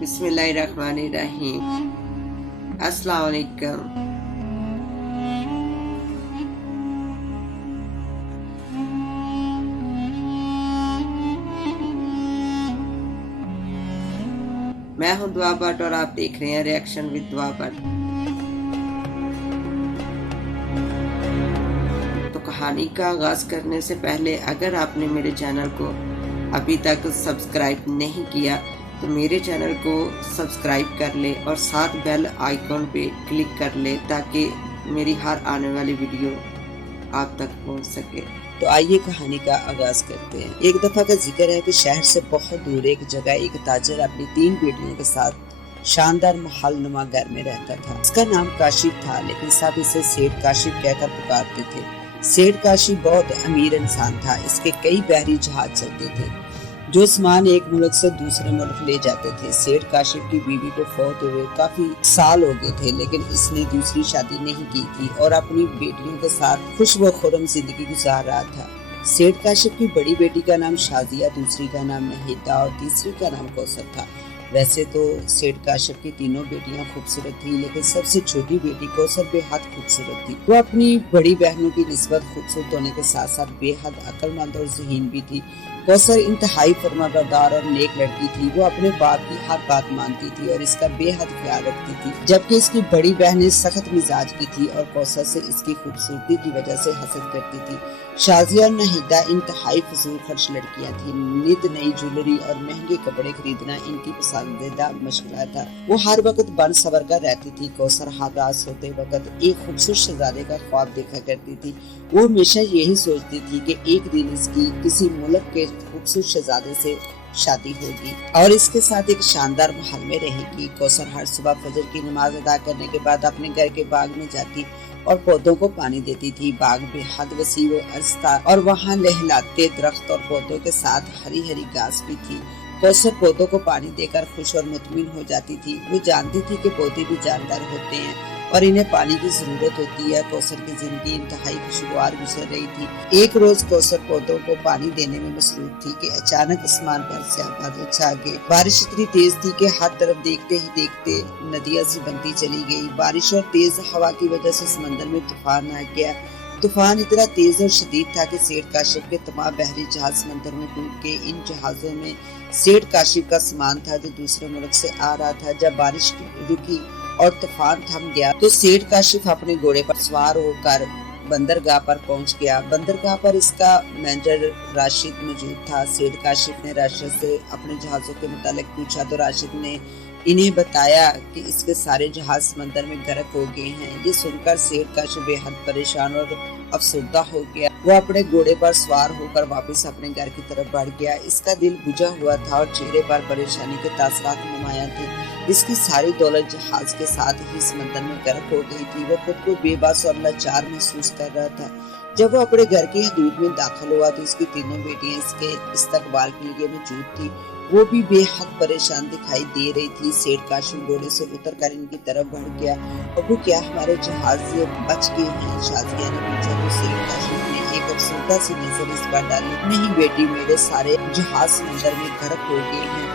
बिस्मिल्लाहिर्रहमानिर्रहीम। अस्सलाम वालेकुम। मैं हूं दुआ भट्ट और आप देख रहे हैं रिएक्शन विद दुआ भट्ट। तो कहानी का आगाज करने से पहले अगर आपने मेरे चैनल को अभी तक सब्सक्राइब नहीं किया तो मेरे चैनल को सब्सक्राइब कर ले और साथ बेल आइकॉन पे क्लिक कर ले ताकि मेरी हर आने वाली वीडियो आप तक पहुंच सके। तो आइए कहानी का आगाज करते हैं। एक दफा का जिक्र है कि शहर से बहुत दूर एक जगह एक ताजर अपनी 3 बेटियों के साथ शानदार महल नुमा घर में रहता था। उसका नाम काशिफ था, लेकिन सब इसे सेठ काशिफ कहकर पुकारते थे। सेठ काशिफ बहुत अमीर इंसान था। इसके कई बहरी जहाज चलते थे जो सामान एक मुल्क से दूसरे मुल्क ले जाते थे। सेठ काशिफ की बीवी को फौत हुए काफी साल हो गए थे, लेकिन इसने दूसरी शादी नहीं की थी और अपनी बेटियों के साथ खुश व खुर्रम जिंदगी गुजार रहा था। सेठ काशिफ की बड़ी बेटी का नाम शाजिया, दूसरी का नाम नहीदा और तीसरी का नाम कौसर था। वैसे तो सेठ काशिफ की तीनों बेटियां खूबसूरत थी, लेकिन सबसे छोटी बेटी कौसर बेहद खूबसूरत थी। वो अपनी बड़ी बहनों की निस्बत खूबसूरत होने के साथ साथ बेहद अक्लमंद और ज़हीन भी थी। कौसर इंतहाई फरमाबरदार और नेक लड़की थी। वो अपने बाप की हर बात मानती थी और इसका बेहद ख्याल रखती थी, जबकि इसकी बड़ी बहनें सख्त मिजाज की थी और कौसर से इसकी खूबसूरती की वजह से हसद करती थी। शाजिया और नहीदा इंतहाई फजूल खर्च लड़कियां थी। नित नई ज्वेलरी और महंगे कपड़े खरीदना इनकी पसंदीदा मशगला था। वो हर वक्त बन सवर कर रहती थी। कौसर हर रात सोते वक्त एक खूबसूरत शहजादे का ख्वाब देखा करती थी। वो हमेशा यही सोचती थी कि एक दिन इसकी किसी मुल्क के खूबसूरत शहजादे से शादी होगी और इसके साथ एक शानदार महल में रहेगी। कौसर हर सुबह फजर की नमाज अदा करने के बाद अपने घर के बाग में जाती और पौधों को पानी देती थी। बाग बेहद वसी व अर्ज था और वहाँ लहलाते दरख्त और पौधों के साथ हरी हरी घास भी थी। कौसर पौधों को पानी देकर खुश और मुतमिन हो जाती थी। वो जानती थी कि पौधे भी जानदार होते हैं और इन्हें पानी की जरूरत होती है। कौसर की जिंदगी इंतहाई खुशगवार गुजर रही थी। एक रोज कौसर पौधों को पानी देने में मसरूफ थी कि अचानक आसमान पर स्याह बादल छा गए। बारिश इतनी तेज थी कि हर तरफ देखते ही देखते नदियां सी बनती चली गई। बारिश और तेज हवा की वजह से समंदर में तूफान आ गया। तूफान इतना तेज और शदीद था कि सेठ काशिफ के तमाम बहरी जहाज समंदर में डूब गए। इन जहाजों में सेठ काशिफ का सामान था जो दूसरे मुल्क से आ रहा था। जब बारिश रुकी और तूफान थम गया तो सेठ काशिफ अपने घोड़े पर सवार होकर बंदरगाह पर पहुंच गया। बंदरगाह पर इसका मैनेजर राशिद मौजूद था। सेठ काशिफ ने राशिद से अपने जहाजों के मुतालिक पूछा तो राशिद ने इन्हें बताया कि इसके सारे जहाज समंदर में गर्क हो गए हैं। ये सुनकर सेठ काशिफ बेहद परेशान और अफसरदा हो गया। वो अपने घोड़े पर सवार होकर वापस अपने घर की तरफ बढ़ गया। इसका दिल बुझा हुआ था और चेहरे पर परेशानी के तासरात नुमायां थे। इसकी सारी दौलत जहाज के साथ ही समंदर में गर्क हो गई थी। वो खुद को बेबस और लाचार महसूस कर रहा था। जब वो अपने घर की हदूद में दाखिल हुआ तो इसकी तीनों बेटियां इसके इस्तकबाल के लिए मौजूद थी। वो भी बेहद परेशान दिखाई दे रही थी। सेठ काशिफ घोड़े से उतरकर इनकी तरफ बढ़ गया। अब क्या हमारे जहाज बच गए हैं? शाजिया ने पूछा तो सेठ काशिफ ने एक अफसरदा सी नजर इस पर डाली। नहीं बेटी, मेरे सारे जहाज समंदर में गर्क हो गए हैं,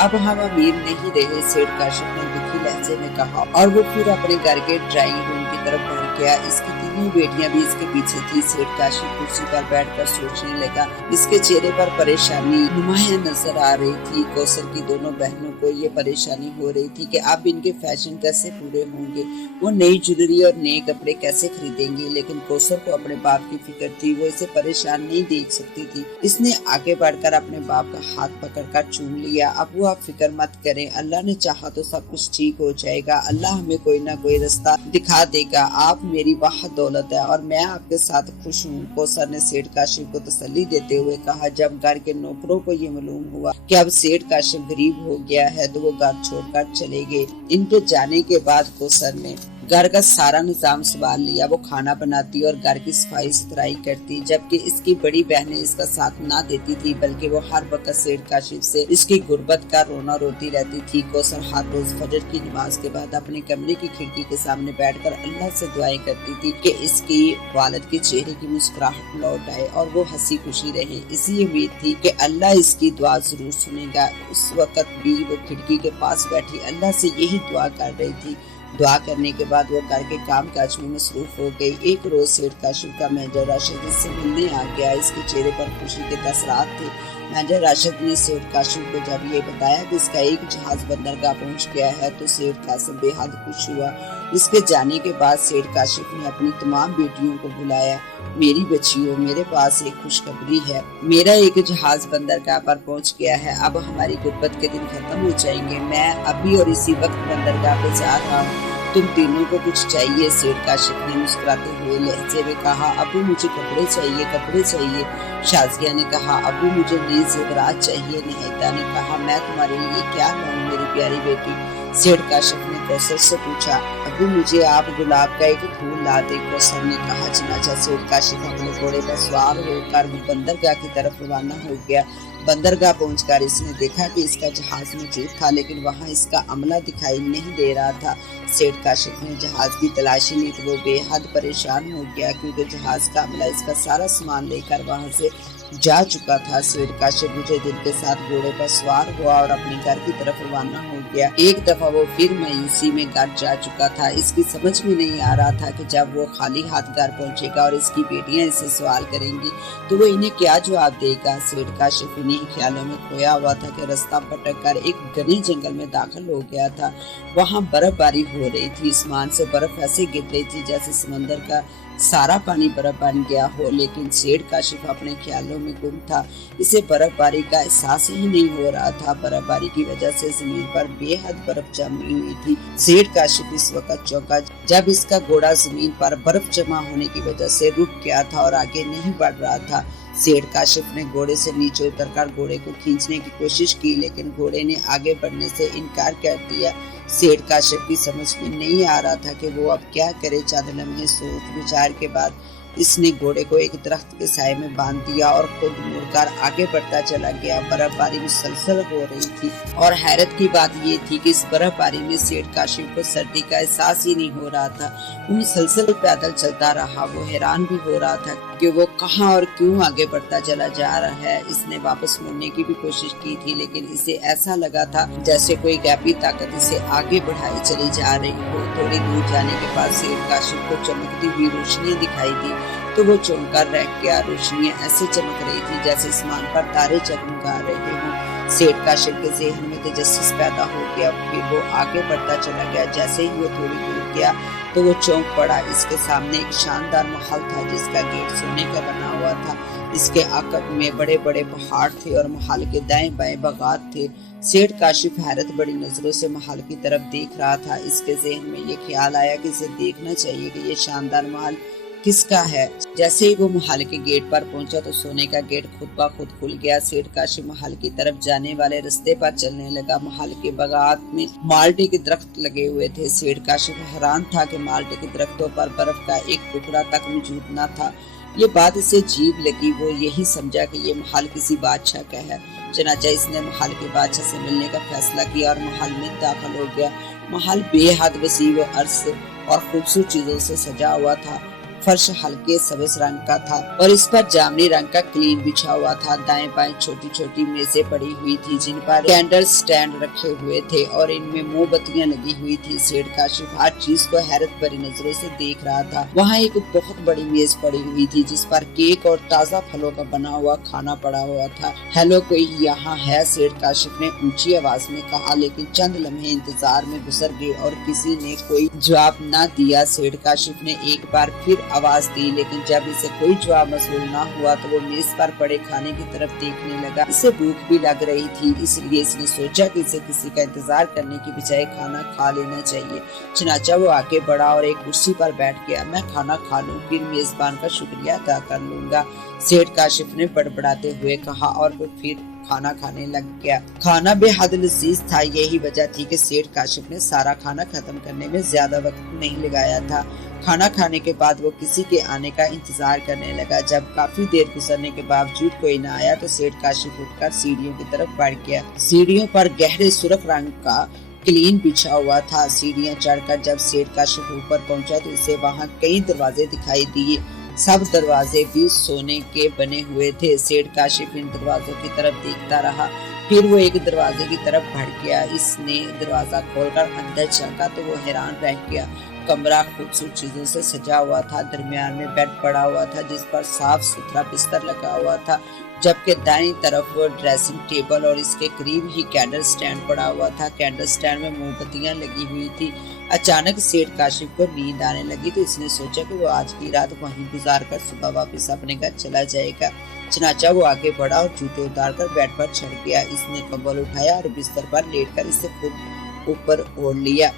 अब हम अमीर नहीं रहे, सेठ काशिफ ने दुखी लहजे में कहा और वो फिर अपने घर के ड्राइंग रूम की तरफ बढ़ गया। इसकी तीनों बेटियां भी इसके पीछे थी। सेठ काशिफ कुर्सी पर बैठकर सोचने लगा। इसके चेहरे पर परेशानी नुमायां नजर आ रही थी। कौसर की दोनों बहनों को ये परेशानी हो रही थी कि अब इनके फैशन कैसे पूरे होंगे, वो नई ज्वेलरी और नए कपड़े कैसे खरीदेंगे। लेकिन कौसर को अपने बाप की फिक्र थी। वो इसे परेशान नहीं देख सकती थी। इसने आगे बढ़कर अपने बाप का हाथ पकड़कर चूम लिया। अब आप फिक्र मत करें, अल्लाह ने चाहा तो सब कुछ ठीक हो जाएगा। अल्लाह हमें कोई ना कोई रास्ता दिखा देगा। आप मेरी वाह दौलत है और मैं आपके साथ खुश हूँ। कौसर ने सेठ काशिफ को तसल्ली देते हुए कहा। जब घर के नौकरों को ये मालूम हुआ कि अब सेठ काशिफ गरीब हो गया है तो वो घर छोड़कर चले गए। इनके जाने के बाद कौसर ने घर का सारा निजाम संभाल लिया। वो खाना बनाती और घर की सफाई सुथराई करती, जबकि इसकी बड़ी बहनें इसका साथ ना देती थी, बल्कि वो हर वक्त सेठ काशिफ से इसकी गुर्बत का रोना रोती रहती थी। कौसर हर रोज फजर की नमाज के बाद अपने कमरे की खिड़की के सामने बैठकर अल्लाह से दुआएं करती थी कि इसकी वालिद के चेहरे की मुस्कुराहट लौट आए और वो हंसी खुशी रहे। इसी उम्मीद थी कि अल्लाह इसकी दुआ जरूर सुनेगा। उस वक्त भी वो खिड़की के पास बैठी अल्लाह से यही दुआ कर रही थी। दुआ करने के बाद वो घर के काम काज में मसरूफ हो गई। एक रोज सेठ काशिफ का मैनेजर राशिद इससे मिलने आ गया। इसके चेहरे पर खुशी के तसरात थे। मैनेजर राशिद ने सेठ काशिफ को जब ये बताया कि इसका एक जहाज बंदरगाह पहुंच गया है तो सेठ काशिफ बेहद खुश हुआ। इसके जाने के बाद सेठ काशिफ ने अपनी तमाम बेटियों को बुलाया। मेरी बच्चियों, मेरे पास एक खुशखबरी है। मेरा एक जहाज बंदरगाह पर पहुंच गया है। अब हमारी गुर्बत के दिन खत्म हो जाएंगे। मैं अभी और इसी वक्त बंदरगाह पे जा रहा हूँ। तुम तीनों को कुछ चाहिए? सेठ काशिफ ने मुस्कुराते हुए लहजे में कहा। अबू मुझे कपड़े चाहिए, कपड़े चाहिए। शाजिया ने कहा। अबू मुझे नए ज़ेवरात चाहिए। नहिदा ने कहा। मैं तुम्हारे लिए क्या लाऊं मेरी प्यारी बेटी? सेठ काशिफ ने कौसर से पूछा। अबू मुझे आप गुलाब का एक फूल ला दे। कौसर ने कहा। चनाचा सेठ काशिफ अपने घोड़े पर सवार होकर बंदरगाह की तरफ रवाना हो गया। बंदरगाह पहुंचकर इसने देखा कि इसका जहाज मौजूद था, लेकिन वहां इसका अमला दिखाई नहीं दे रहा था। सेठ काशिफ ने जहाज की तलाशी ली तो वो बेहद परेशान हो गया, क्योंकि जहाज का अमला इसका सारा सामान लेकर वहां से जा चुका था। सेठ काशिफ मुझे दिल के साथ घोड़े पर सवार हुआ और अपने घर की तरफ रवाना हो गया। एक दफा वो फिर मायूसी में घर जा चुका था। इसकी समझ में नहीं आ रहा था कि जब वो खाली हाथ घर पहुंचेगा और इसकी बेटियां इससे सवाल करेंगी तो वो इन्हें क्या जवाब देगा। सेठ काशिफ इन्हीं ख्यालों में खोया हुआ था कि रास्ता भटक कर एक घने जंगल में दाखिल हो गया था। वहाँ बर्फबारी हो रही थी। आसमान से बर्फ ऐसे गिर रही थी जैसे समंदर का सारा पानी बर्फ बन गया हो, लेकिन सेठ काशिफ अपने ख्यालों में गुम था। इसे बर्फबारी का एहसास ही नहीं हो रहा था। बर्फबारी की वजह से जमीन पर बेहद बर्फ जमी हुई थी। सेठ काशिफ इस वक्त चौंका जब इसका घोड़ा जमीन पर बर्फ जमा होने की वजह से रुक गया था और आगे नहीं बढ़ रहा था। सेठ काशिफ ने घोड़े से नीचे उतरकर घोड़े को खींचने की कोशिश की, लेकिन घोड़े ने आगे बढ़ने से इनकार कर दिया। सेठ काशिफ की समझ में नहीं आ रहा था कि वो अब क्या करे। चंद लम्हे सोच विचार के बाद इसने घोड़े को एक दरख्त के साए में बांध दिया और खुद मुड़कर आगे बढ़ता चला गया। बर्फबारी मुसलसल हो रही थी और हैरत की बात ये थी कि इस बर्फबारी में सेठ काशिफ को सर्दी का एहसास ही नहीं हो रहा था। वो मुसलसल पैदल चलता रहा। वो हैरान भी हो रहा था कि वो कहाँ और क्यों आगे बढ़ता चला जा रहा है। इसने वापस मुड़ने की भी कोशिश की थी, लेकिन इसे ऐसा लगा था जैसे कोई गैबी ताकत इसे आगे बढ़ाई चली जा रही हो। थोड़ी दूर जाने के बाद सेठ काशिफ को चमकती हुई रोशनियां दिखाई दी तो वो चौंक कर रह गया। रोशनियां ऐसे चमक रही थी जैसे आसमान पर तारे जगमगा रहे हों। सेठ काशिफ के ज़हन में तजस्सुस पैदा हो गया। फिर वो आगे बढ़ता चला गया। जैसे ही वो थोड़ी दूर गया तो वो चौंक पड़ा। इसके सामने एक शानदार महल था जिसका गेट सोने का बना हुआ था। इसके आकट में बड़े बड़े पहाड़ थे और महल के दाएं बाएं बागात थे। सेठ काशिफ हैरत बड़ी नजरों से महल की तरफ देख रहा था। इसके ज़हन में ये ख्याल आया कि इसे देखना चाहिए कि ये शानदार महल किसका है। जैसे ही वो महल के गेट पर पहुंचा तो सोने का गेट खुद ब खुद खुल गया। सेठ काशिफ महल की तरफ जाने वाले रास्ते पर चलने लगा। महल के बागात में माल्टे के दरख्त लगे हुए थे। सेठ काशिफ हैरान था कि माल्टे के दरख्तों पर बर्फ का एक टुकड़ा तक मौजूद न था। ये बात इसे अजीब लगी। वो यही समझा कि ये महल किसी बादशाह का है। चनाचा इसने महल के बादशाह से मिलने का फैसला किया और महल में दाखिल हो गया। महल बेहद वसी व अर्ज और खूबसूरत चीजों से सजा हुआ था। फर्श हल्के सब्ज रंग का था और इस पर जामनी रंग का क्लीन बिछा हुआ था। दाएं बाएं छोटी छोटी मेजें पड़ी हुई थी जिन पर कैंडल स्टैंड रखे हुए थे और इनमें मोमबत्तियां लगी हुई थी। सेठ काशिफ हर चीज को हैरत भरी नजरों से देख रहा था। वहाँ एक बहुत बड़ी मेज पड़ी हुई थी जिस पर केक और ताज़ा फलों का बना हुआ खाना पड़ा हुआ था। हेलो, कोई यहाँ है? सेठ काशिफ ने ऊंची आवाज में कहा, लेकिन चंद लम्हे इंतजार में गुजर गए और किसी ने कोई जवाब न दिया। सेठ काशिफ ने एक बार फिर आवाज दी, लेकिन जब इसे कोई जवाब मसूल ना हुआ तो वो मेज पर पड़े खाने की तरफ देखने लगा। इसे भूख भी लग रही थी, इसलिए इसने सोचा कि इसे किसी का इंतजार करने की बजाय खाना खा लेना चाहिए। चनाचा वो आगे बढ़ा और एक कुर्सी पर बैठ गया। मैं खाना खा लूं, फिर मेजबान का शुक्रिया अदा कर लूंगा। सेठ काशिफ ने बड़बड़ाते हुए कहा और फिर खाना खाने लग गया। खाना बेहद लजीज था। यही वजह थी कि सेठ काशिफ ने सारा खाना खत्म करने में ज्यादा वक्त नहीं लगाया था। खाना खाने के बाद वो किसी के आने का इंतजार करने लगा। जब काफी देर गुजरने के बावजूद कोई न आया तो सेठ काशिफ उठकर सीढ़ियों की तरफ बढ़ गया। सीढ़ियों पर गहरे सुर्ख रंग का क्लीन बिछा हुआ था। सीढ़ियां चढ़कर जब सेठ काशिफ ऊपर पहुंचा तो उसे वहां कई दरवाजे दिखाई दिए। सब दरवाजे भी सोने के बने हुए थे। सेठ काशिफ इन दरवाजों की तरफ देखता रहा। फिर वो एक दरवाजे की तरफ बढ़ गया। इसने दरवाजा खोलकर अंदर झांका तो वो हैरान रह गया। कमरा खूबसूरत चीजों से सजा हुआ था। दरमियान में बेड पड़ा हुआ था जिस पर साफ सुथरा बिस्तर लगा हुआ था, जबकि दाईं तरफ वो ड्रेसिंग टेबल और इसके करीब ही कैंडल स्टैंड पड़ा हुआ था। कैंडल स्टैंड में मोमबत्तियां लगी हुई थी। अचानक सेठ काशिफ को नींद आने लगी तो इसने सोचा कि वो आज की रात वहीं गुजार कर सुबह वापस अपने घर चला जाएगा। चनाचा वो आगे बढ़ा और जूते उतारकर बेड पर चढ़ गया। इसने कंबल उठाया और बिस्तर पर लेटकर इसे खुद ऊपर ओढ़ लिया।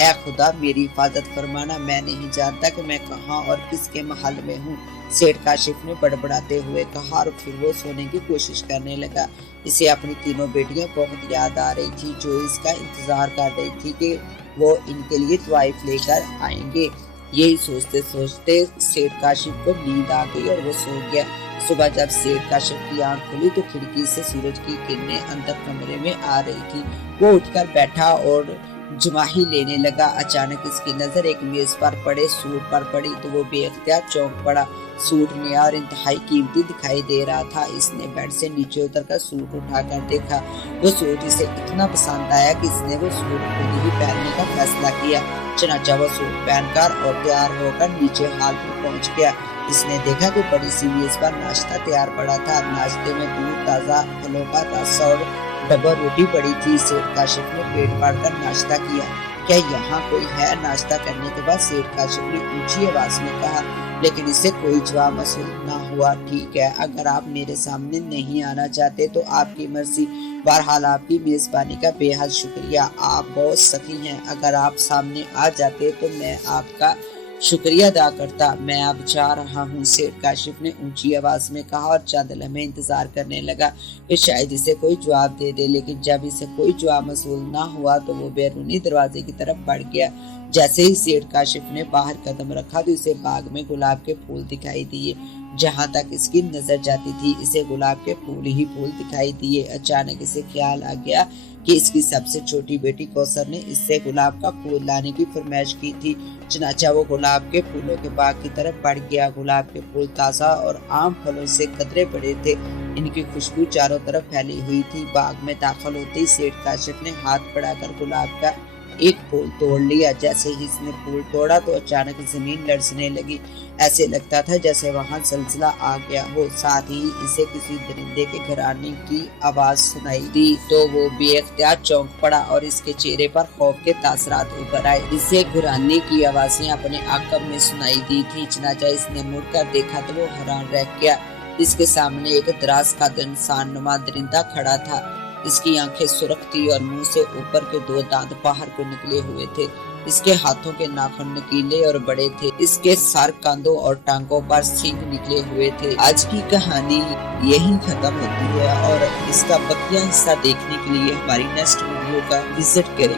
ऐ खुदा मेरी हिफाजत फरमाना, मैं नहीं जानता कि मैं कहाँ और किसके महल में हूँ, सेठ काशिफ ने बड़बड़ाते हुए कहा और फिर वो सोने की कोशिश करने लगा। इसे अपनी तीनों बेटियां बहुत याद आ रही थी जो इसका इंतजार कर रही थी कि वो इनके लिए तवाइफ लेकर आएंगे। यही सोचते सोचते सेठ काशिफ को नींद आ गई और वो सो गया। सुबह जब सेठ काशिफ की आंख खुली तो खिड़की से सूरज की किरणें अंदर कमरे में आ रही थी। वो उठकर बैठा और जुमाही लेने लगा। अचानक इसकी नजर एक मेज पर पड़े सूट पर पड़ी तो वो बेख्तियार चौंक पड़ा। सूट नया और इंतहाई कीमती दिखाई दे रहा था। इसने बेड से नीचे उतरकर सूट उठाकर देखा। वो सूट इसे इतना पसंद आया कि इसने वो सूट खुद ही पहनने का फैसला किया। चनाचा वो सूट पहनकर और तैयार होकर नीचे हॉल पर पहुंच गया। इसने देखा कि बड़ी सी मेज पर नाश्ता तैयार पड़ा था। नाश्ते में दूध, ताजा फलों का रस और डबल रोटी पड़ी थी। सेठ काशिफ ने पेट फाड़कर नाश्ता किया। क्या यहाँ कोई है? नाश्ता करने के बाद सेठ काशिफ ने ऊंची आवाज में कहा, लेकिन इससे कोई जवाब मौसूल ना हुआ। ठीक है, अगर आप मेरे सामने नहीं आना चाहते तो आपकी मर्जी। बहरहाल आपकी मेजबानी का बेहद शुक्रिया, आप बहुत सखी हैं। अगर आप सामने आ जाते तो मैं आपका शुक्रिया अदा करता। मैं अब जा रहा हूँ, सेठ काशिफ ने ऊंची आवाज में कहा और चंद लम्हे इंतजार करने लगा कि शायद इसे कोई जवाब दे दे। लेकिन जब इसे कोई जवाब मौसूल ना हुआ तो वो बैरूनी दरवाजे की तरफ बढ़ गया। जैसे ही सेठ काशिफ ने बाहर कदम रखा तो इसे बाग में गुलाब के फूल दिखाई दिए। जहाँ तक इसकी नजर जाती थी इसे गुलाब के फूल ही फूल दिखाई दिए। अचानक इसे ख्याल आ गया कि इसकी सबसे छोटी बेटी कौसर ने इससे गुलाब का फूल लाने की फरमाइश की थी। चनाचा वो गुलाब के फूलों के बाग की तरफ बढ़ गया। गुलाब के फूल ताजा और आम फलों से कतरे बड़े थे। इनकी खुशबू चारों तरफ फैली हुई थी। बाग में दाखिल होते ही सेठ काशिफ ने हाथ बढ़ाकर गुलाब का एक फूल तोड़ लिया। जैसे ही इसने फूल तोड़ा तो अचानक जमीन लरसने लगी। ऐसे लगता था जैसे वहां जलजला आ गया हो। साथ ही इसे किसी दरिंदे के घराने की आवाज सुनाई दी तो वो बेख्तियार चौंक पड़ा और इसके चेहरे पर खौफ के तासरात उभर आए। इसे घराने की आवाजें अपने आकब में सुनाई दी थी। चनाचा इसने मुड़कर देखा तो वो हैरान रह गया। इसके सामने एक दराज का इंसान नुमा दरिंदा खड़ा था। इसकी आंखें सुर्ख थी और मुंह से ऊपर के दो दांत बाहर को निकले हुए थे। इसके हाथों के नाखून नुकीले और बड़े थे। इसके सर, कंधों और टांगों पर सींग निकले हुए थे। आज की कहानी यही खत्म होती है और इसका बकिया हिस्सा देखने के लिए हमारी नेक्स्ट वीडियो का विजिट करें।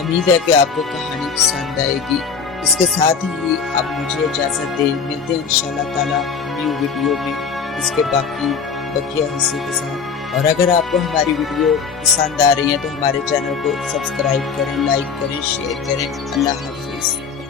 उम्मीद है कि आपको कहानी पसंद आएगी। इसके साथ ही अब मुझे इजाजत दें। मिलते हैं इंशाल्लाह ताला न्यू वीडियो में इसके बाकी बकिया हिस्से के साथ। और अगर आपको हमारी वीडियो पसंद आ रही है तो हमारे चैनल को सब्सक्राइब करें, लाइक करें, शेयर करें। अल्लाह हाफ़िज़।